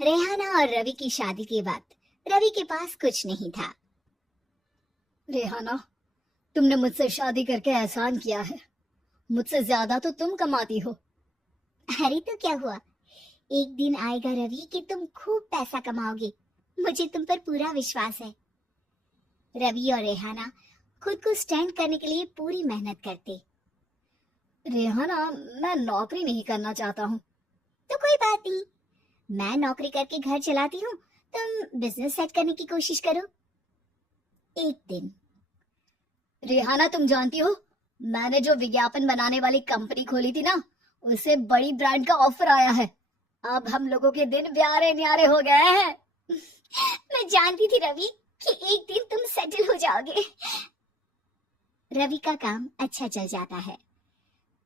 रेहाना और रवि की शादी के बाद रवि के पास कुछ नहीं था। रेहाना, तुमने मुझसे शादी करके एहसान किया है। मुझसे ज्यादा तो तुम कमाती हो। अरे तो क्या हुआ, एक दिन आएगा रवि कि तुम खूब पैसा कमाओगे। मुझे तुम पर पूरा विश्वास है। रवि और रेहाना खुद को स्टैंड करने के लिए पूरी मेहनत करते। रेहाना, मैं नौकरी नहीं करना चाहता हूँ। तो कोई बात नहीं, मैं नौकरी करके घर चलाती हूँ, तुम बिजनेस सेट करने की कोशिश करो। एक दिन। रेहाना, तुम जानती हो, मैंने जो विज्ञापन बनाने वाली कंपनी खोली थी ना, उसे बड़ी ब्रांड का ऑफर आया है। अब हम लोगों के दिन प्यारे न्यारे हो गए हैं। मैं जानती थी रवि कि एक दिन तुम सेटल हो जाओगे। रवि का काम अच्छा चल जाता है।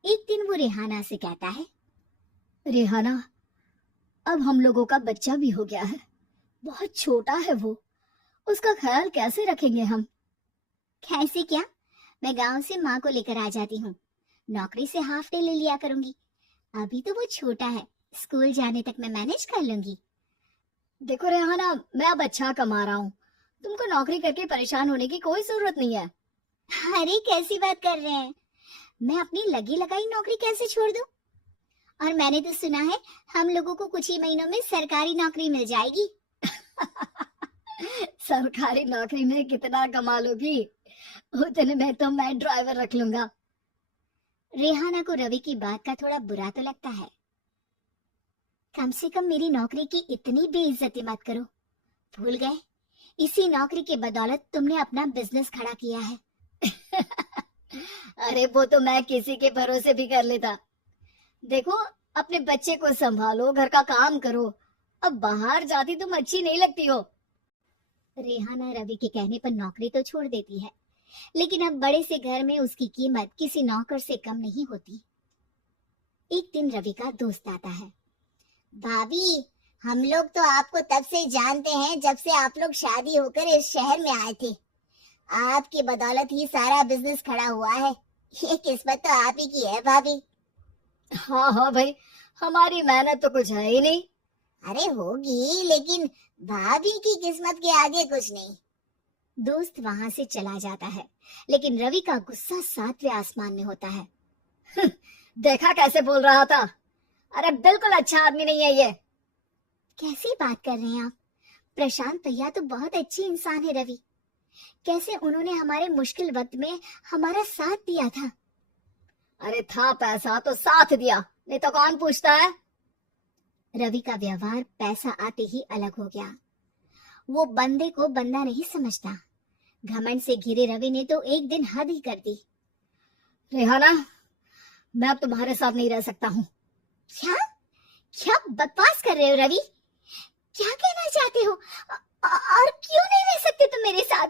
एक दिन वो रेहाना से कहता है, रेहाना, अब हम लोगों का बच्चा भी हो गया है। बहुत छोटा है वो, उसका ख्याल कैसे रखेंगे हम? कैसे क्या, मैं गांव से माँ को लेकर आ जाती हूँ। नौकरी से हाफ डे ले लिया करूंगी। अभी तो वो छोटा है, स्कूल जाने तक मैं मैनेज कर लूंगी। देखो रेहाना, मैं अब अच्छा कमा रहा हूँ। तुमको नौकरी करके परेशान होने की कोई जरूरत नहीं है। अरे कैसी बात कर रहे हैं, मैं अपनी लगी लगाई नौकरी कैसे छोड़ दूं? और मैंने तो सुना है हम लोगों को कुछ ही महीनों में सरकारी नौकरी मिल जाएगी। सरकारी नौकरी में कितना कमा लोगी? उतने में तो मैं ड्राइवर रख लूंगा। रेहाना को रवि की बात का थोड़ा बुरा तो लगता है। कम से कम मेरी नौकरी की इतनी बेइज्जती मत करो। भूल गए, इसी नौकरी की बदौलत तुमने अपना बिजनेस खड़ा किया है। अरे वो तो मैं किसी के भरोसे भी कर लेता। देखो, अपने बच्चे को संभालो, घर का काम करो। अब बाहर जाती तुम अच्छी नहीं लगती हो। रेहाना रवि के कहने पर नौकरी तो छोड़ देती है, लेकिन अब बड़े से घर में उसकी कीमत किसी नौकर से कम नहीं होती। एक दिन रवि का दोस्त आता है। भाभी, हम लोग तो आपको तब से जानते हैं जब से आप लोग शादी होकर इस शहर में आए थे। आपकी बदौलत ही सारा बिजनेस खड़ा हुआ है। ये किस्मत तो आप ही की है भाभी। हाँ हाँ भाई, हमारी मेहनत तो कुछ है ही नहीं। अरे होगी, लेकिन भाभी की किस्मत के आगे कुछ नहीं। दोस्त वहां से चला जाता है, लेकिन रवि का गुस्सा सातवें आसमान में होता है। देखा कैसे बोल रहा था? अरे बिल्कुल अच्छा आदमी नहीं है ये। कैसी बात कर रहे हैं आप? प्रशांत भैया तो बहुत अच्छे इंसान है रवि। कैसे उन्होंने हमारे मुश्किल वक्त में हमारा साथ दिया था। अरे था पैसा तो साथ दिया, नहीं तो कौन पूछता है? रवि का व्यवहार पैसा आते ही अलग हो गया। वो बंदे को बंदा नहीं समझता। घमंड से घिरे रवि ने तो एक दिन हद ही कर दी। रेहाना, मैं अब तुम्हारे साथ नहीं रह सकता हूँ। क्या क्या बकवास कर रहे हो रवि? क्या कहना चाहते हो? और क्यों नहीं रह सकते तुम मेरे साथ?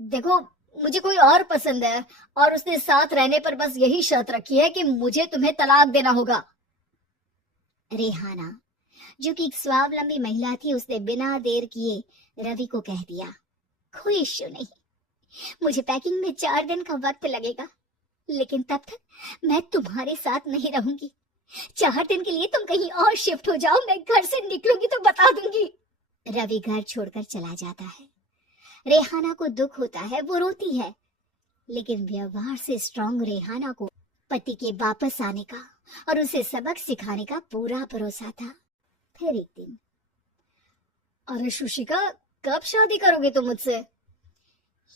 देखो, मुझे कोई और पसंद है और उसने साथ रहने पर बस यही शर्त रखी है कि मुझे तुम्हें तलाक देना होगा। रेहाना, जो कि एक स्वावलंबी महिला थी, उसने बिना देर किए रवि को कह दिया, कोई इश्यू नहीं, मुझे पैकिंग में 4 दिन का वक्त लगेगा, लेकिन तब तक मैं तुम्हारे साथ नहीं रहूंगी। 4 दिन के लिए तुम कहीं और शिफ्ट हो जाओ, मैं घर से निकलूंगी तो बता दूंगी। रवि घर छोड़कर चला जाता है। रेहाना को दुख होता है, वो रोती है, लेकिन व्यवहार से स्ट्रांग रेहाना को पति के वापस आने का और उसे सबक सिखाने का पूरा भरोसा था। फिर एक दिन, अरे शुशिका, कब शादी करोगे तुम मुझसे?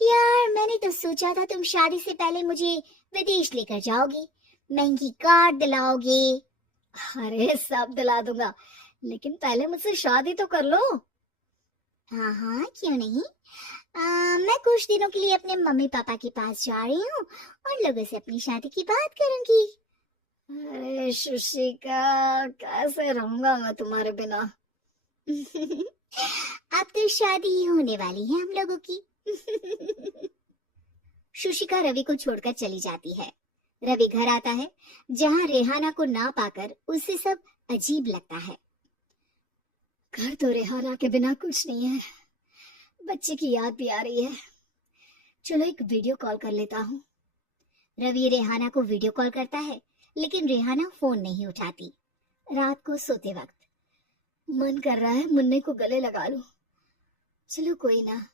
यार मैंने तो सोचा था तुम शादी से पहले मुझे विदेश लेकर जाओगी, महंगी कार दिलाओगे। अरे सब दिला दूंगा, लेकिन पहले मुझसे शादी तो कर लो। हाँ हाँ, क्यों नहीं। मैं कुछ दिनों के लिए अपने मम्मी पापा के पास जा रही हूँ और लोगों से अपनी शादी की बात करूंगी। अरे शुशिका, कैसे रहूंगा मैं तुम्हारे बिना? अब तो शादी ही होने वाली है हम लोगों की। शुशिका रवि को छोड़कर चली जाती है। रवि घर आता है, जहाँ रेहाना को ना पाकर उसे सब अजीब लगता है। घर तो रेहाना के बिना कुछ नहीं है, बच्चे की याद भी आ रही है। चलो एक वीडियो कॉल कर लेता हूँ। रवि रेहाना को वीडियो कॉल करता है, लेकिन रेहाना फोन नहीं उठाती। रात को सोते वक्त मन कर रहा है मुन्ने को गले लगा लूं। चलो कोई ना,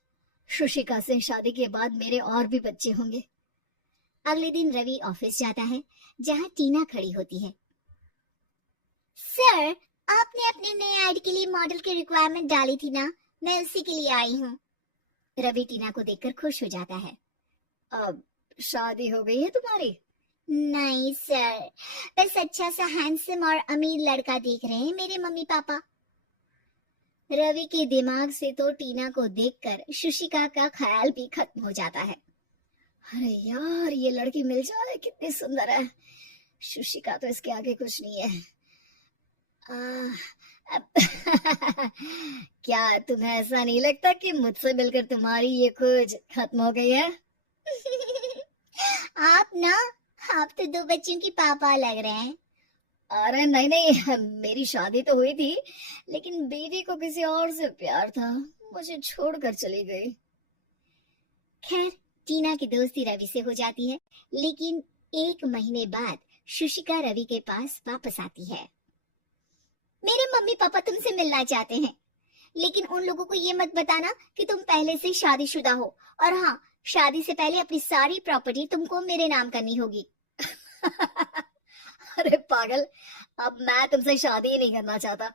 शुशिका से शादी के बाद मेरे और भी बच्चे होंगे। अगले दिन रवि ऑफिस जाता है जहाँ टीना खड़ी होती है। सर, आपने अपने नए ऐड के लिए मॉडल की रिक्वायरमेंट डाली थी ना, मैं उसी के लिए आई हूँ। रवि टीना को देखकर खुश हो जाता है। अब शादी हो गई है तुम्हारी? नहीं सर, बस अच्छा सा हैंडसम और अमीर लड़का देख रहे हैं मेरे मम्मी पापा। रवि के दिमाग से तो टीना को देखकर शुशिका का ख्याल भी खत्म हो जाता है। अरे यार, ये लड़की मिल जाए कितनी सुंदर है। शुशिका तो इसके आगे कुछ नहीं है। क्या तुम्हें ऐसा नहीं लगता कि मुझसे मिलकर तुम्हारी ये खोज खत्म हो गई है? आप तो 2 बच्चों की पापा लग रहे हैं। अरे नहीं नहीं, मेरी शादी तो हुई थी, लेकिन बीवी को किसी और से प्यार था, मुझे छोड़कर चली गई। खैर, टीना की दोस्ती रवि से हो जाती है, लेकिन 1 महीने बाद शुशिका रवि के पास वापस आती है। मेरे मम्मी पापा तुमसे मिलना चाहते हैं, लेकिन उन लोगों को ये मत बताना कि तुम पहले से शादीशुदा हो, और हाँ, शादी से पहले अपनी सारी प्रॉपर्टी तुमको मेरे नाम करनी होगी। अरे पागल, अब मैं तुमसे शादी ही नहीं करना चाहता।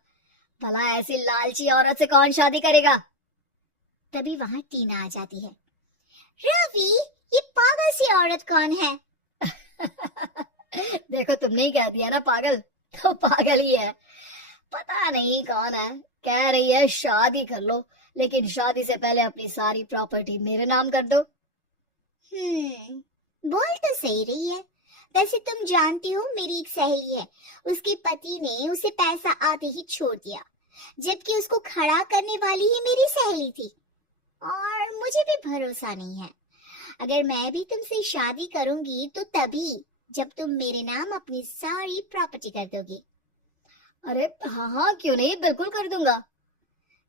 भला ऐसी लालची औरत से कौन शादी करेगा? तभी वहां टीना आ जाती है। रवि, ये पागल सी औरत कौन है? देखो, तुमने ही कह दिया ना पागल, तो पागल ही है। पता नहीं कौन है, कह रही है शादी कर लो, लेकिन शादी से पहले अपनी सारी प्रॉपर्टी मेरे नाम कर दो। बोल तो सही रही है। वैसे तुम जानती हो, मेरी एक सहेली है, उसके पति ने उसे पैसा आते ही छोड़ दिया, जबकि उसको खड़ा करने वाली ही मेरी सहेली थी। और मुझे भी भरोसा नहीं है। अगर मैं भी तुमसे शादी करूंगी तो तभी जब तुम मेरे नाम अपनी सारी प्रॉपर्टी कर दोगी। अरे हाँ हाँ, क्यों नहीं, बिल्कुल कर दूंगा।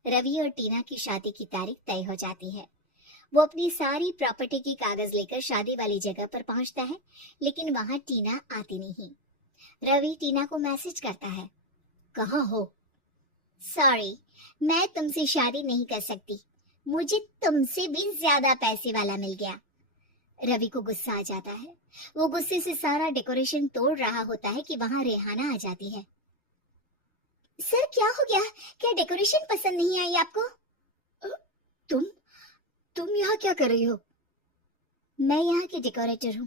रवि और टीना की शादी की तारीख तय हो जाती है। वो अपनी सारी प्रॉपर्टी की कागज लेकर शादी वाली जगह पर पहुंचता है, लेकिन वहां टीना आती नहीं। रवि टीना को मैसेज करता है, कहाँ हो? सॉरी, मैं तुमसे शादी नहीं कर सकती, मुझे तुमसे भी ज्यादा पैसे वाला मिल गया। रवि को गुस्सा आ जाता है। वो गुस्से से सारा डेकोरेशन तोड़ रहा होता है कि वहां रेहाना आ जाती है। सर, क्या हो गया? क्या डेकोरेशन पसंद नहीं आई आपको? तुम यहाँ क्या कर रही हो? मैं यहाँ की डेकोरेटर हूँ।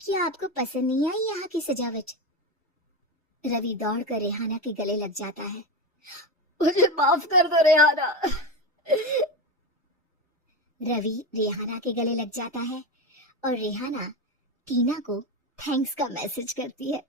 क्या आपको पसंद नहीं आई यहाँ की सजावट? रवि दौड़कर रेहाना के गले लग जाता है। मुझे माफ कर दो रेहाना। रवि रेहाना के गले लग जाता है और रेहाना टीना को थैंक्स का मैसेज करती है।